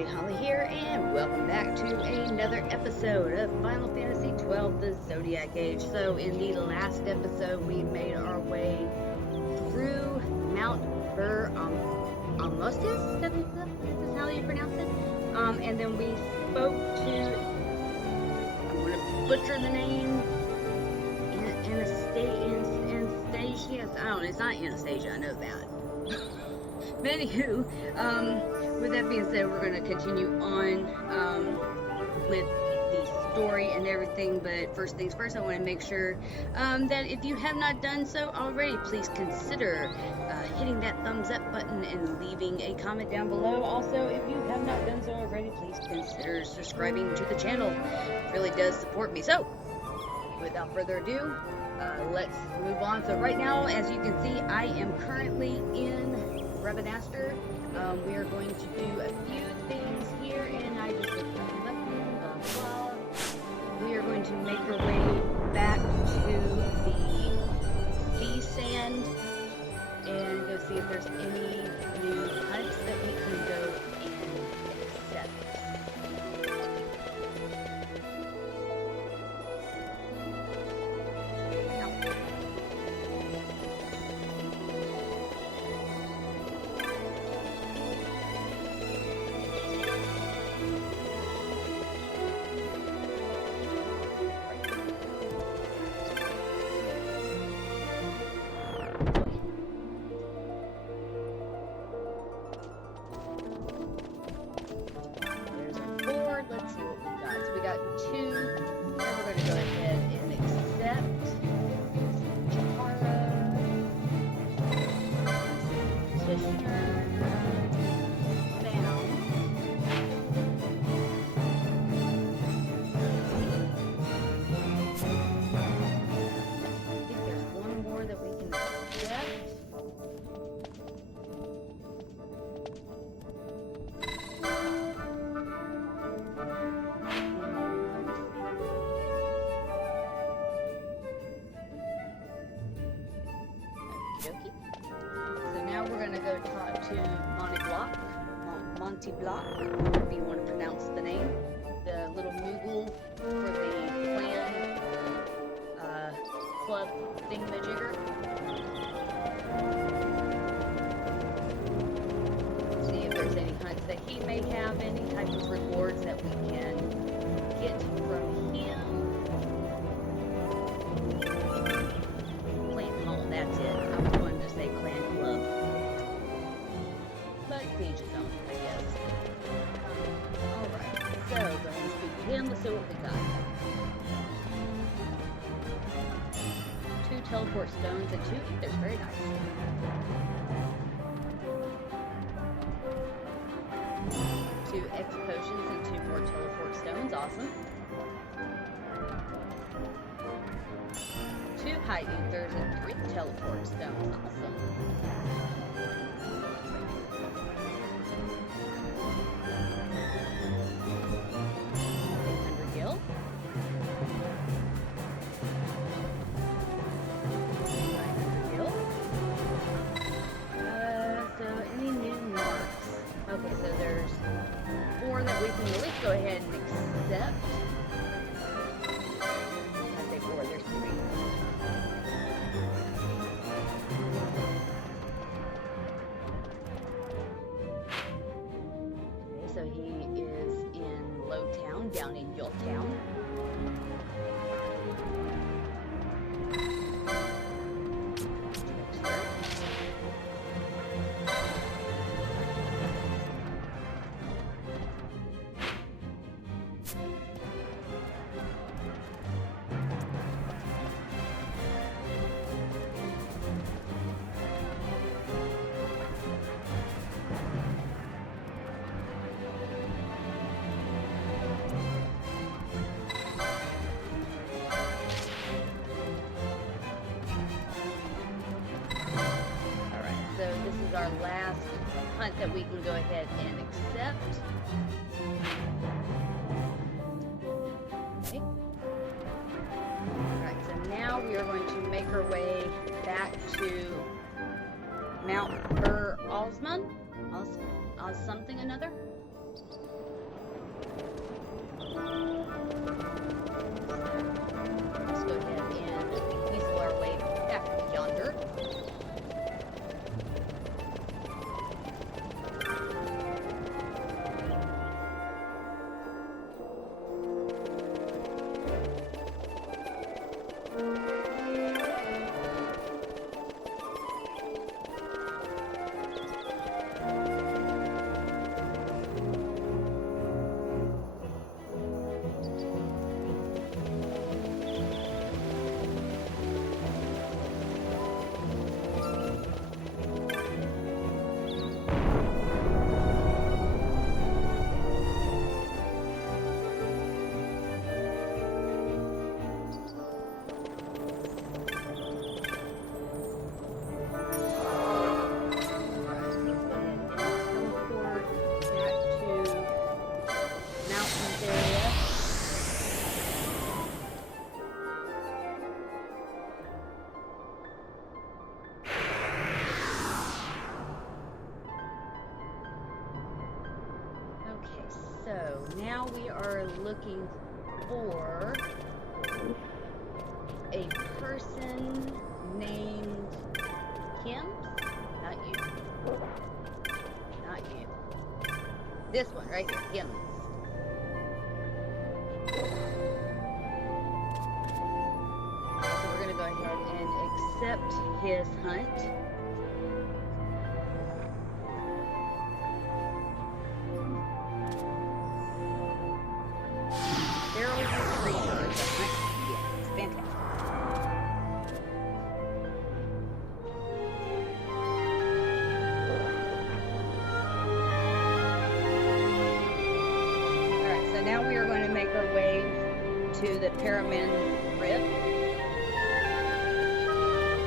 everybody, Holly here, and welcome back to another episode of Final Fantasy XII, the Zodiac Age. So in the last episode, we made our way through Mount Almostis, is how you pronounce it? And then we spoke to, I'm going to butcher the name, Anastasia, I don't know, it's not Anastasia, I know that. But anywho, with that being said, we're going to continue on with the story and everything, but first things first, I want to make sure that if you have not done so already, please consider hitting that thumbs up button and leaving a comment down below. Also, if you have not done so already, please consider subscribing to the channel. It really does support me. So, without further ado, let's move on. So right now, as you can see, I am currently in Rebanaster. We are going to do a few things here, and I just looked blah, blah, blah. We are going to make our way back to the sea sand and go see if there's any new hunts that we can go and accept. Let's see what we got. So we got two that we're going to go ahead and accept. Chahara, Tishner, Sam. I think there's one more that we can accept. So now we're going to go talk to Monty Block, however you want to pronounce the name, the little Moogle for the clan club thingamajigger. See if there's any hunts that he may have, any type of rewards that we can get from him. Clan Hall, that's it. Clan club. But to each his own, I guess. Alright, so go ahead and speak to him. Let's see what we got. 2 teleport stones and 2 ethers. Very nice. Two X potions and 2 more teleport stones. Awesome. 2 high ethers and 3 teleport stones. Awesome. 800 gil. 900 gil. So any new marks? Okay, so there's 4 that we can at least go ahead and accept. I say 4, there's 3. So he is in Lowtown, down in Yuletown. This is our last hunt that we can go ahead and accept. Okay. Alright, so now we are going to make our way back to Mount Osman? Oz something another? So now we are looking for a person named Kim. Not you. Not you. This one right here, Kim. So we're gonna go ahead and accept his hunt. To the Paramina Rift,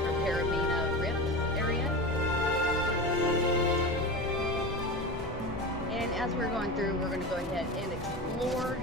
or Paramina Rift area. And as we're going through, we're going to go ahead and explore.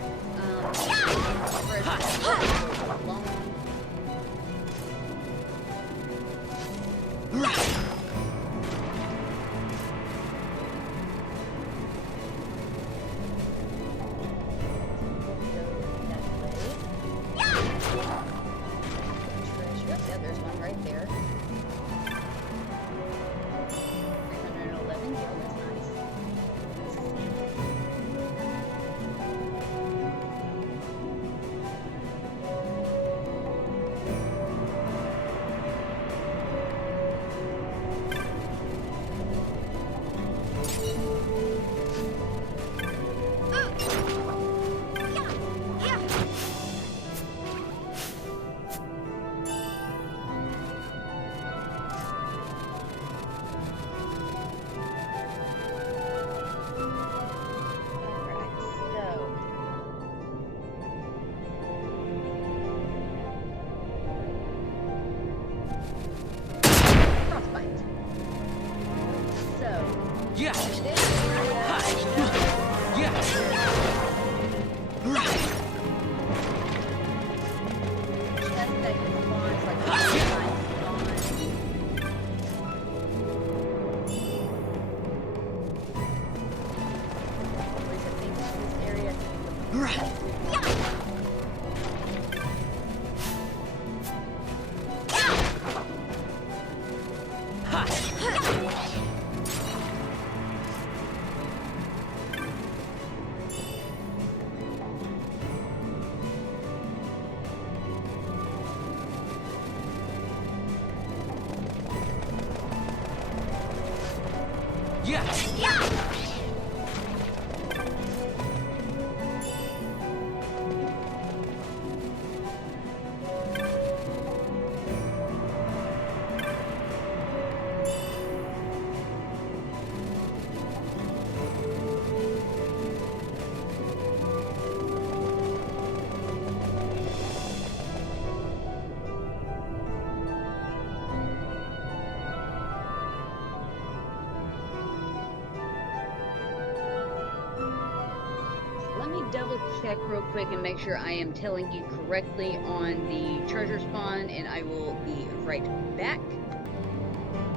Double check real quick and make sure I am telling you correctly on the treasure spawn, and I will be right back.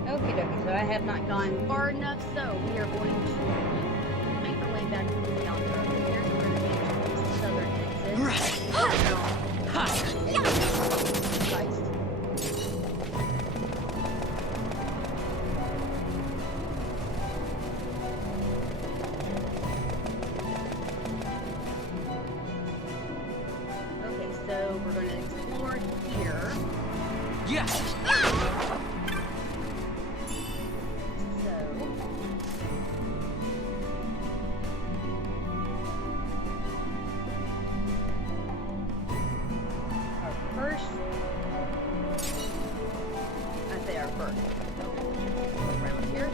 Okie dokie, so I have not gone far enough, so we are going to make our way back down the road here. So we're going to get to the southern exit. So we're going to explore here. Yes. So our first, I say our first. Around here.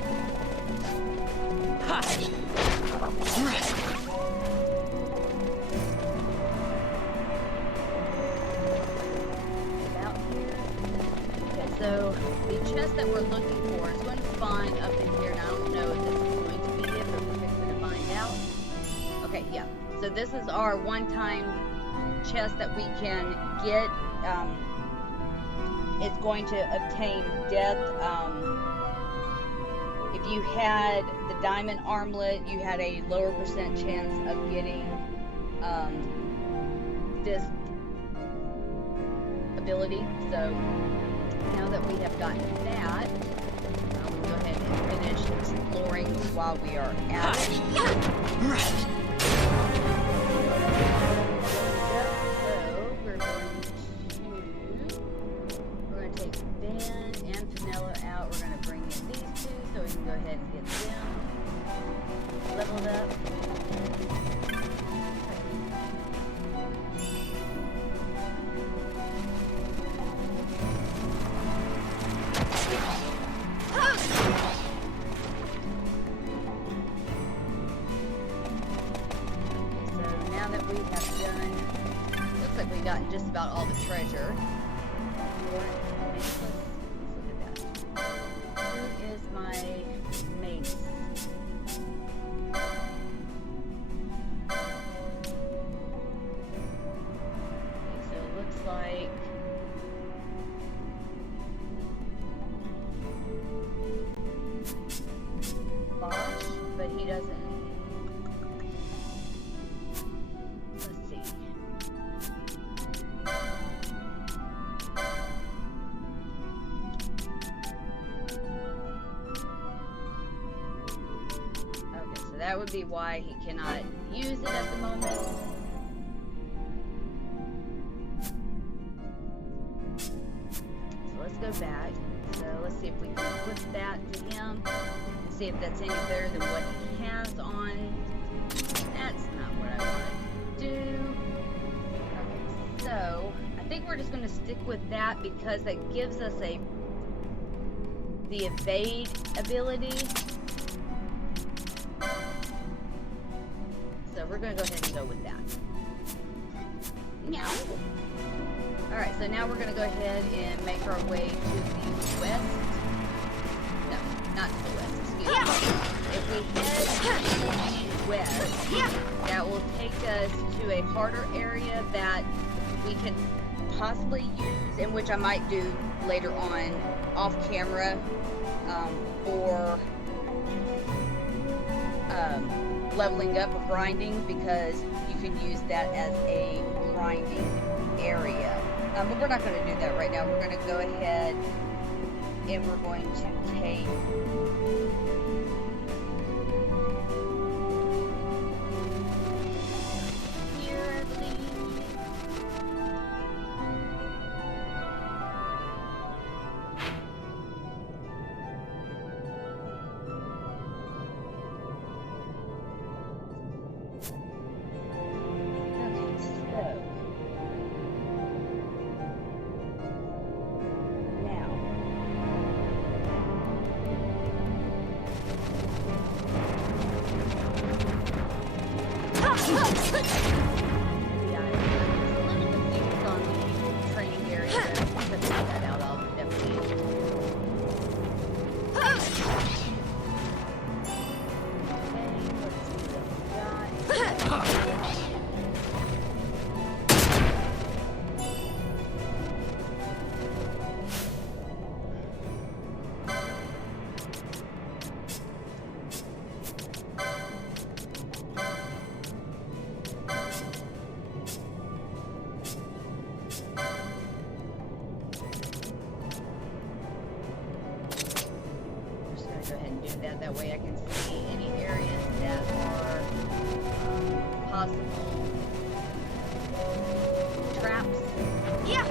So the chest that we're looking for is going to spawn up in here, and I don't know if this is going to be it, but we're fixing to find out. Okay, yeah. So this is our one-time chest that we can get. It's going to obtain death. If you had the diamond armlet, you had a lower percent chance of getting this ability. So now that we have gotten that, we'll go ahead and finish exploring while we are at it. So we're going to take Ben and Vanilla out. We're going to bring in these two so we can go ahead and get them leveled up. Gotten just about all the treasure. Let's look at that. Who is my mace? Okay, so it looks like Bosch, but he doesn't. That would be why he cannot use it at the moment. So let's go back. So let's see if we can put that to him and see if that's any better than what he has on. That's not what I want to do. Okay, so I think we're just going to stick with that because that gives us the evade ability. So we're going to go ahead and go with that. Meow. Alright, so now we're going to go ahead and make our way to the west. No, not to the west, excuse me. If we head west, that will take us to a harder area that we can possibly use, and which I might do later on off camera for leveling up or grinding, because you can use that as a grinding area. But we're not going to do that right now. We're going to go ahead and we're going to take here, I believe. That way I can see any areas that are possible traps. Yeah.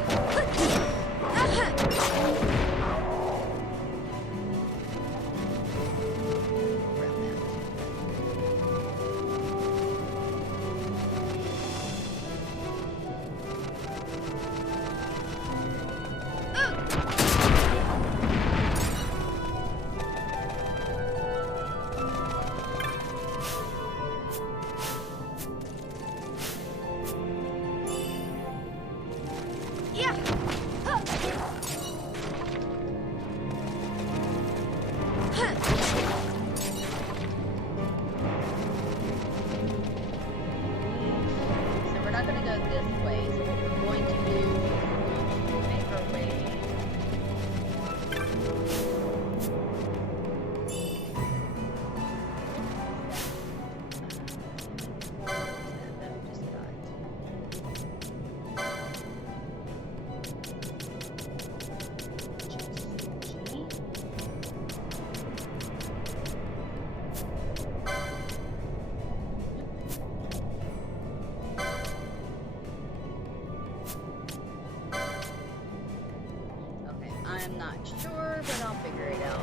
not sure, but I'll figure it out.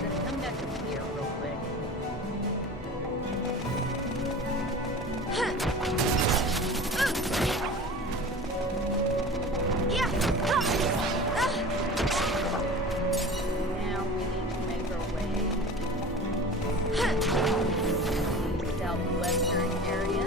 We're gonna come back up here real quick. Now we need to make our way to the southwestern area.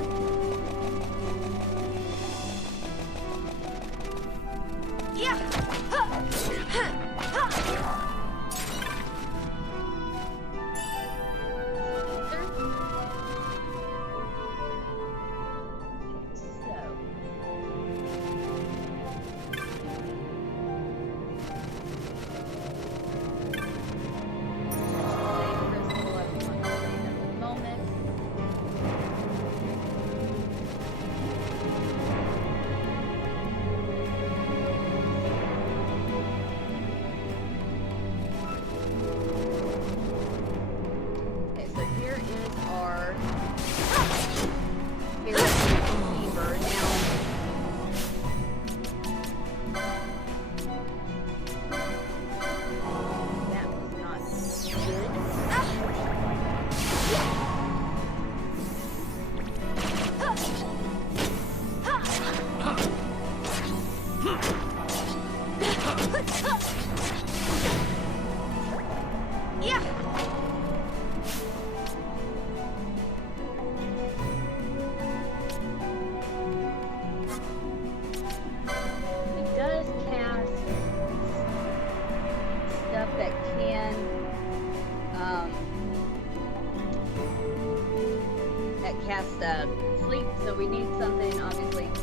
Sleep, so we need something obviously to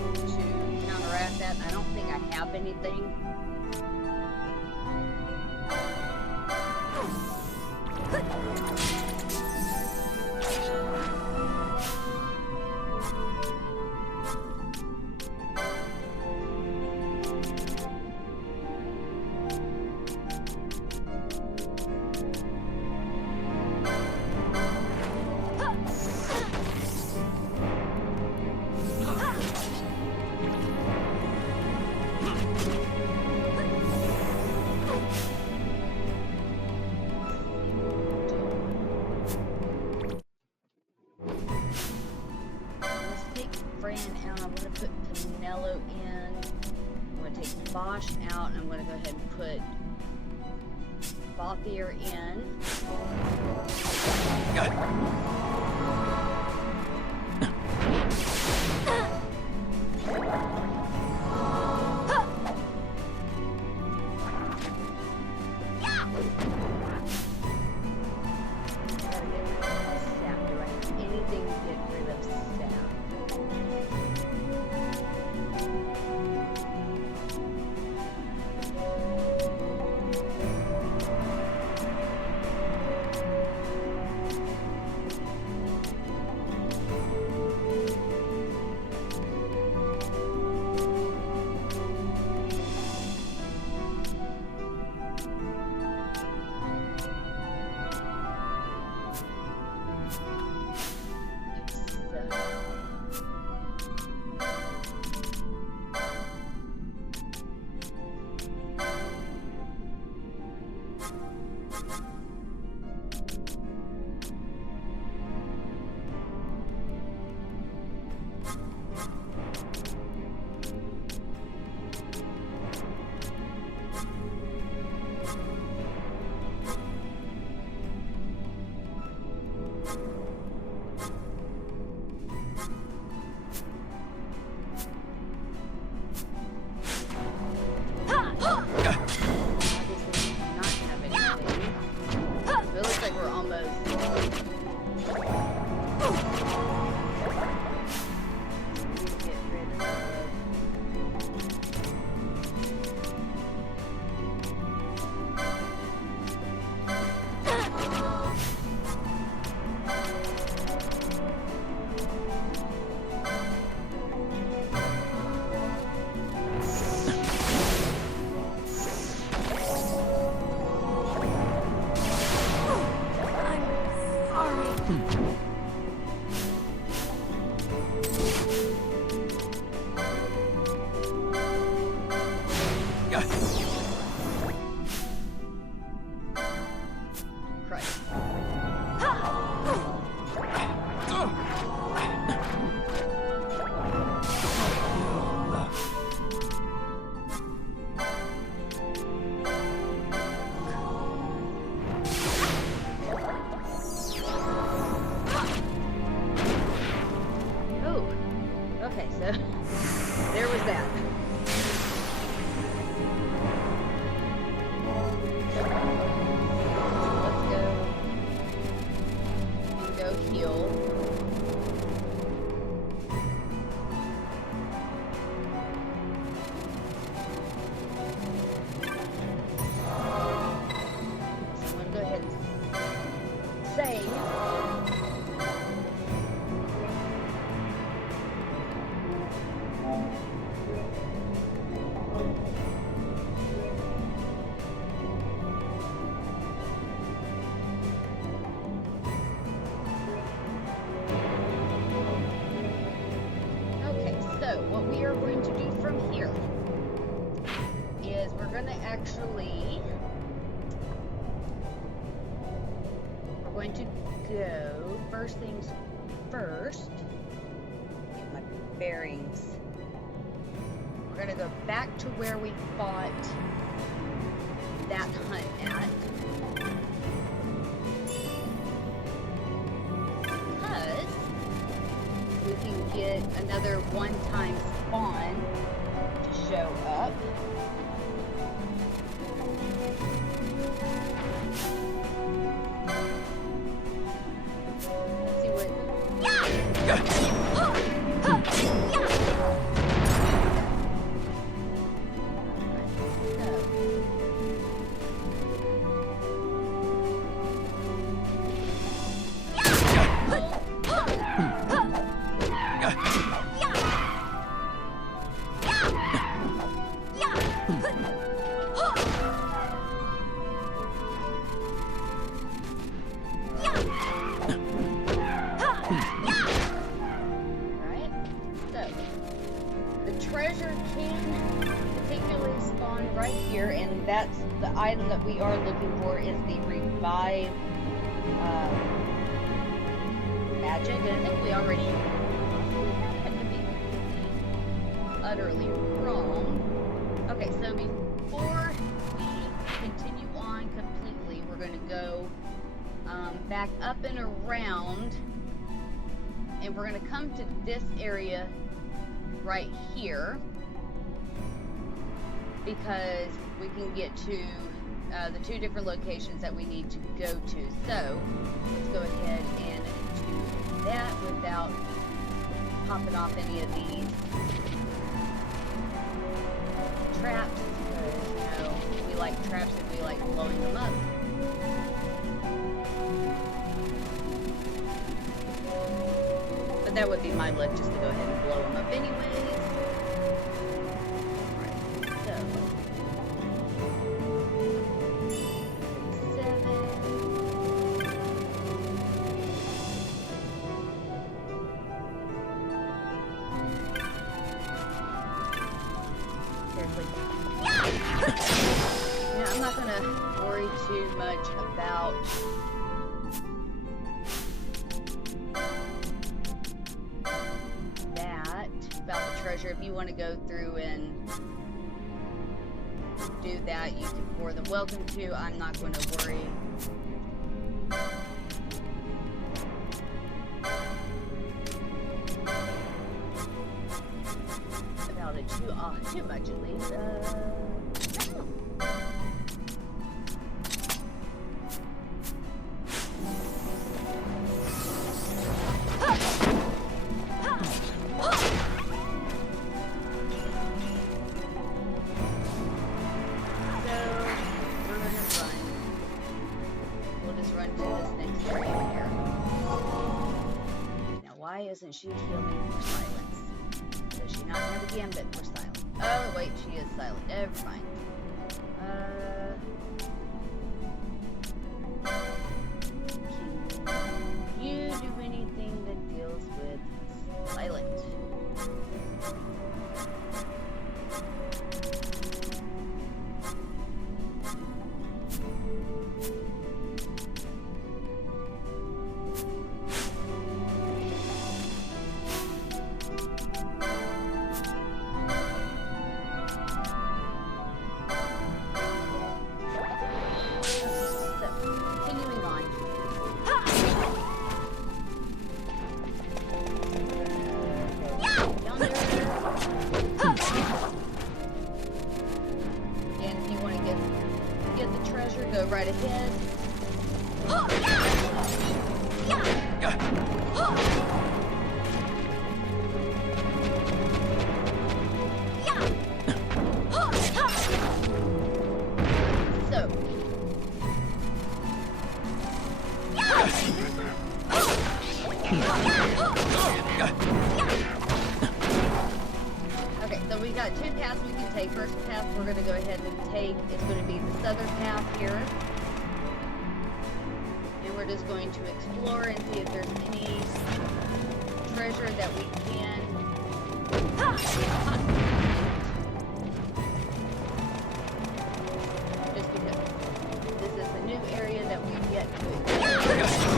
counteract that. I don't think I have anything. Out, and I'm going to go ahead and put Bothier in. Okay, so there was that. Let's go heal. So I'm gonna go ahead and save. What we are going to do from here is we're going to go, first things first, get my bearings. We're going to go back to where we fought that hunt at. Because we can get another one-time spawn to show up. Let's see what... That's the item that we are looking for is the revive magic, and I think we already had to be utterly wrong. Okay, so before we continue on completely, we're going to go back up and around, and we're going to come to this area right here, because we can get to the two different locations that we need to go to. So let's go ahead and do that without popping off any of these traps, because you know we like traps and we like blowing them up. But that would be my luck, just to go ahead and blow them up anyways. I'm not gonna worry too much about that, about the treasure. If you want to go through and do that, you can more than welcome to. I'm not going to worry. About it too much at least. Isn't she healing for silence? Does she not have a gambit for silence? Oh wait, she is silent. Never mind. Can you do anything that deals with silent? Y'all know right ahead. Okay, so we got two paths we can take. First path we're going to go ahead and take is going to be the southern path here. And we're just going to explore and see if there's any treasure that we can just because this is a new area that we've yet to explore.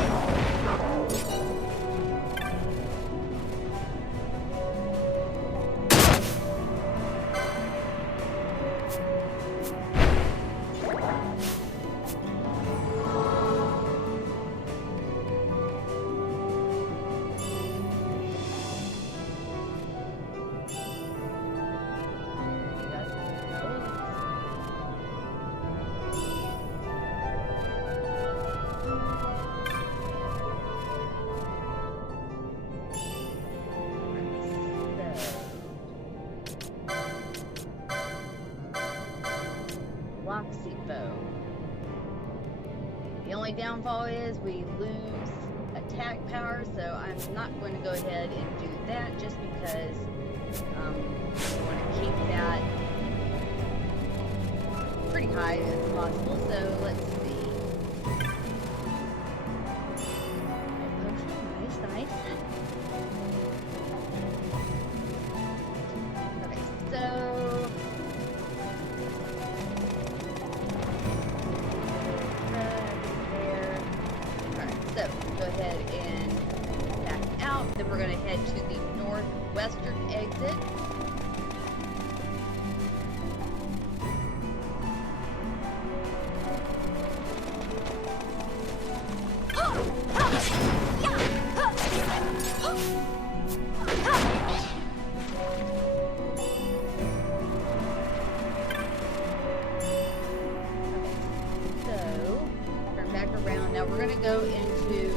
The only downfall is we lose attack power, so I'm not going to go ahead and do that just because I want to keep that pretty high as possible. So let's see. Nice. Okay, so So go ahead and back out. Then we're going to head to the northwestern exit. So turn back around. Now we're going to go into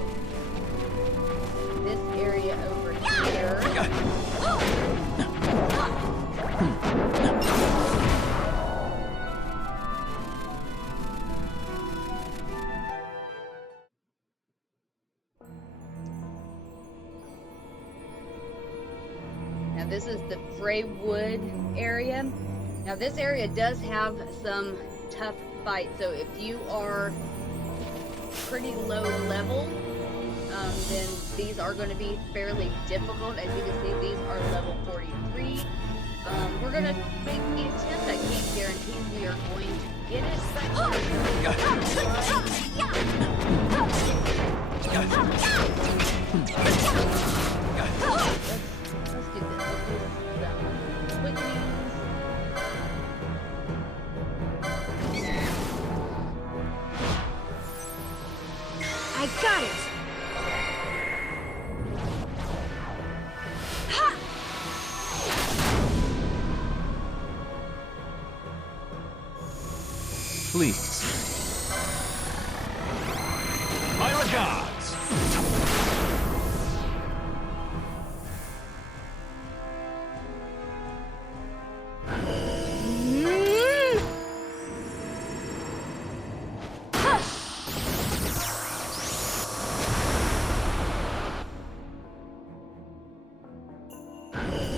this area over here. Now this is the Freywood area. Now this area does have some tough fights, so if you are pretty low level, then these are going to be fairly difficult. As you can see, these are level 43. We're going to make the attempt. I can't guarantee we are going to get it, but let's do this. Quick news. I got it! Please. My regards.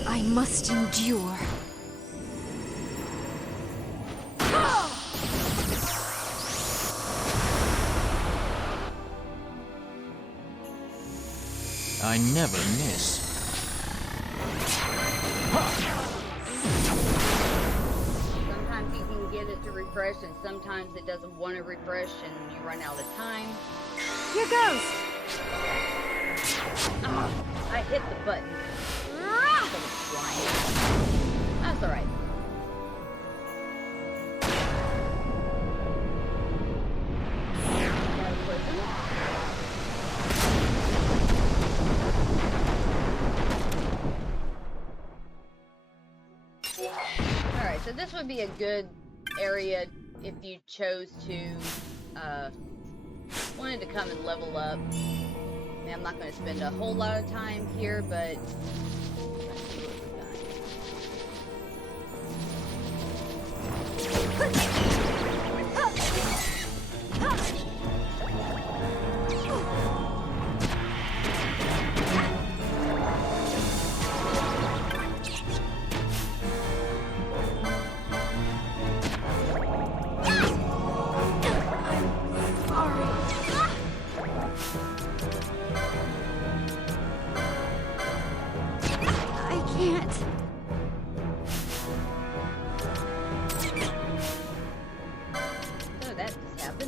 I must endure. I never miss. Sometimes you can get it to refresh, and sometimes it doesn't want to refresh, and you run out of time. Here goes! I hit the button. That's alright. Alright, so this would be a good area if you chose to wanted to come and level up. I mean, I'm not going to spend a whole lot of time here, but let's see what we got.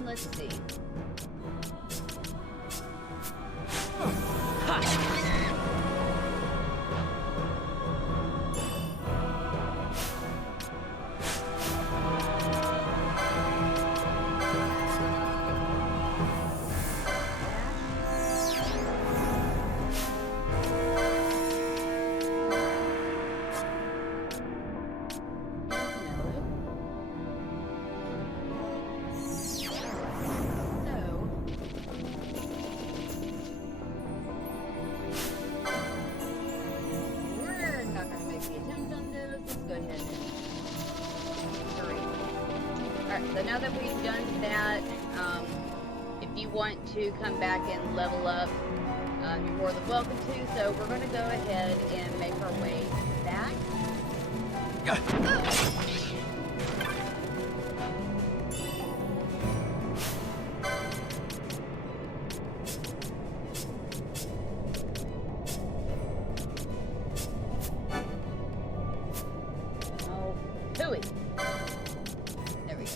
Let's see. So now that we've done that, if you want to come back and level up, you're more than welcome to. So we're going to go ahead and make our way back. Oh, hooey. There we go.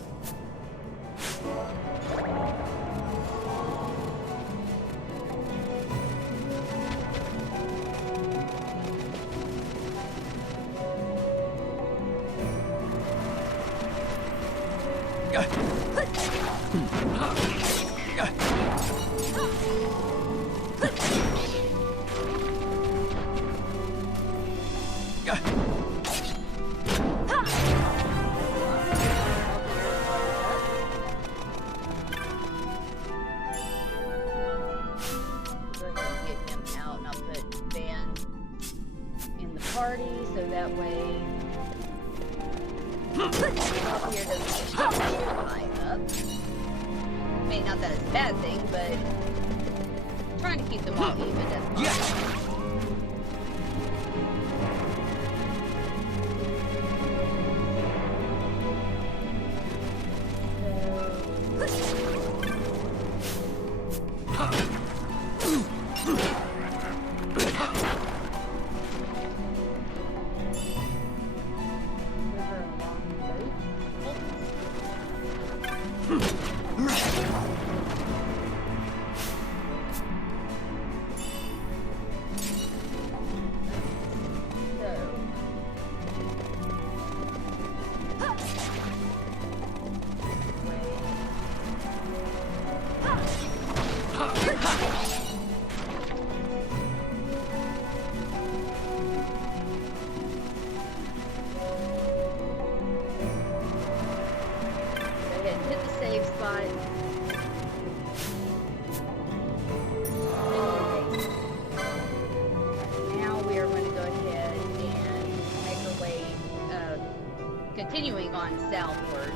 Party, so that way here doesn't get high up. I mean, not that it's a bad thing, but trying to keep them all even as possible. Continuing on southward.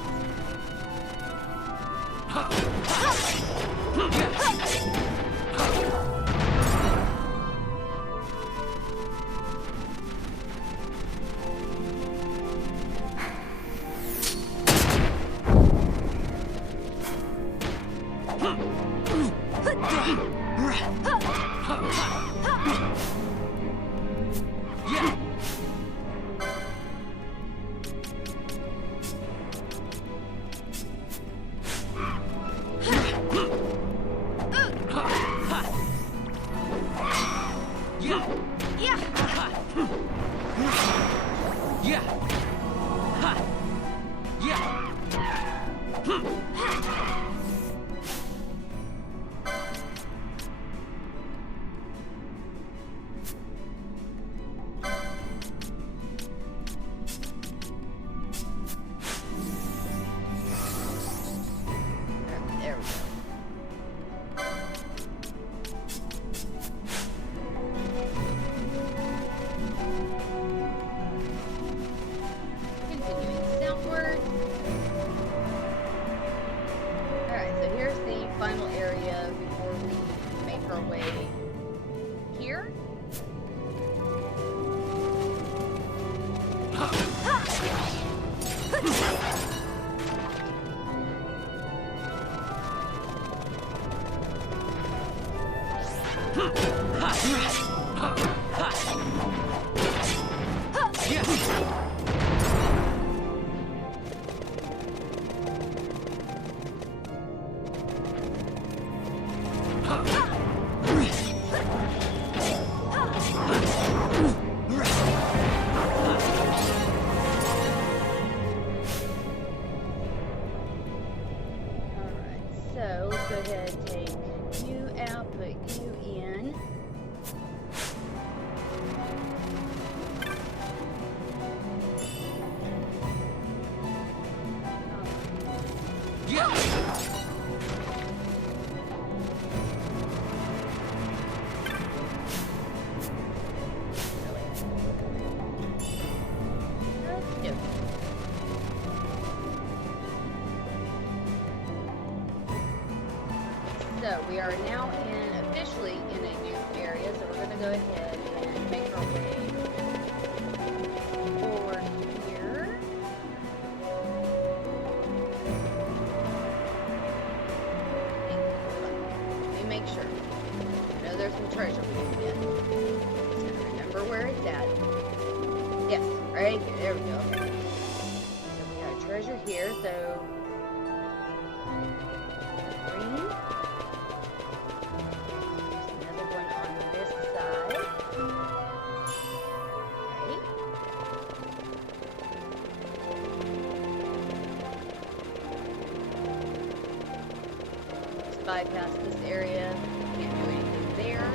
So let's go ahead and take you out, put you in. Okey-doke. So we are now officially in a new area, so we're going to go ahead and make our way forward here. Let me make sure. I know there's some treasure we can get. Just gotta remember where it's at. Yes, right here. There we go. So we got a treasure here, so green. Bypass this area, can't do anything there.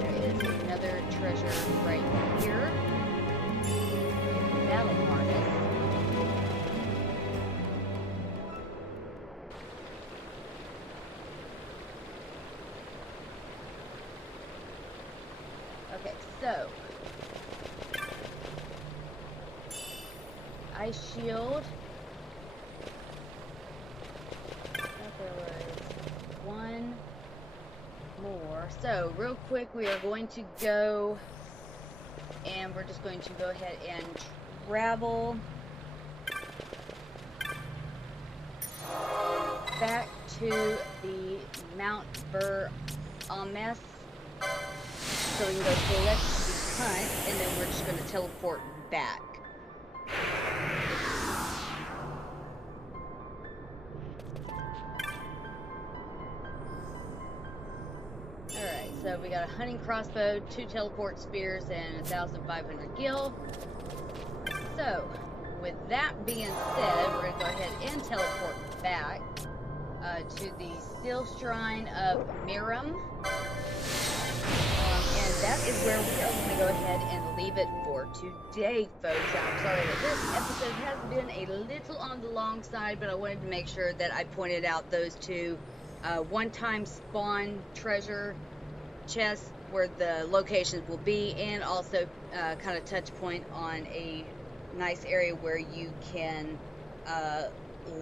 There is another treasure right here. Battle harness. Okay, so ice shield. One more. So real quick, we are going to go and we're just going to go ahead and travel back to the Mount Ames, so we can go collect the hunt, and then we're just going to teleport back. Alright, so we got a hunting crossbow, 2 teleport spears, and 1,500 gil. So, with that being said, we're going to go ahead and teleport back to the Steel Shrine of Miram. And that is where we are going to go ahead and leave it for today, folks. I'm sorry that this episode has been a little on the long side, but I wanted to make sure that I pointed out those 2 one-time spawn treasure chests where the locations will be, and also kind of touch point on a nice area where you can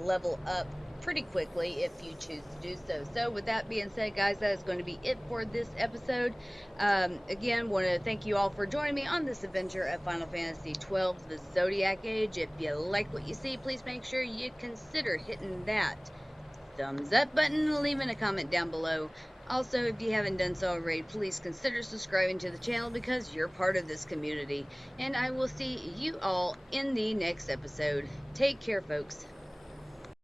level up pretty quickly if you choose to do so. So with that being said, guys, that is going to be it for this episode. Again, want to thank you all for joining me on this adventure of Final Fantasy XII, the Zodiac Age. If you like what you see, please make sure you consider hitting that thumbs up button and leaving a comment down below. Also, if you haven't done so already, please consider subscribing to the channel because you're part of this community. And I will see you all in the next episode. Take care, folks.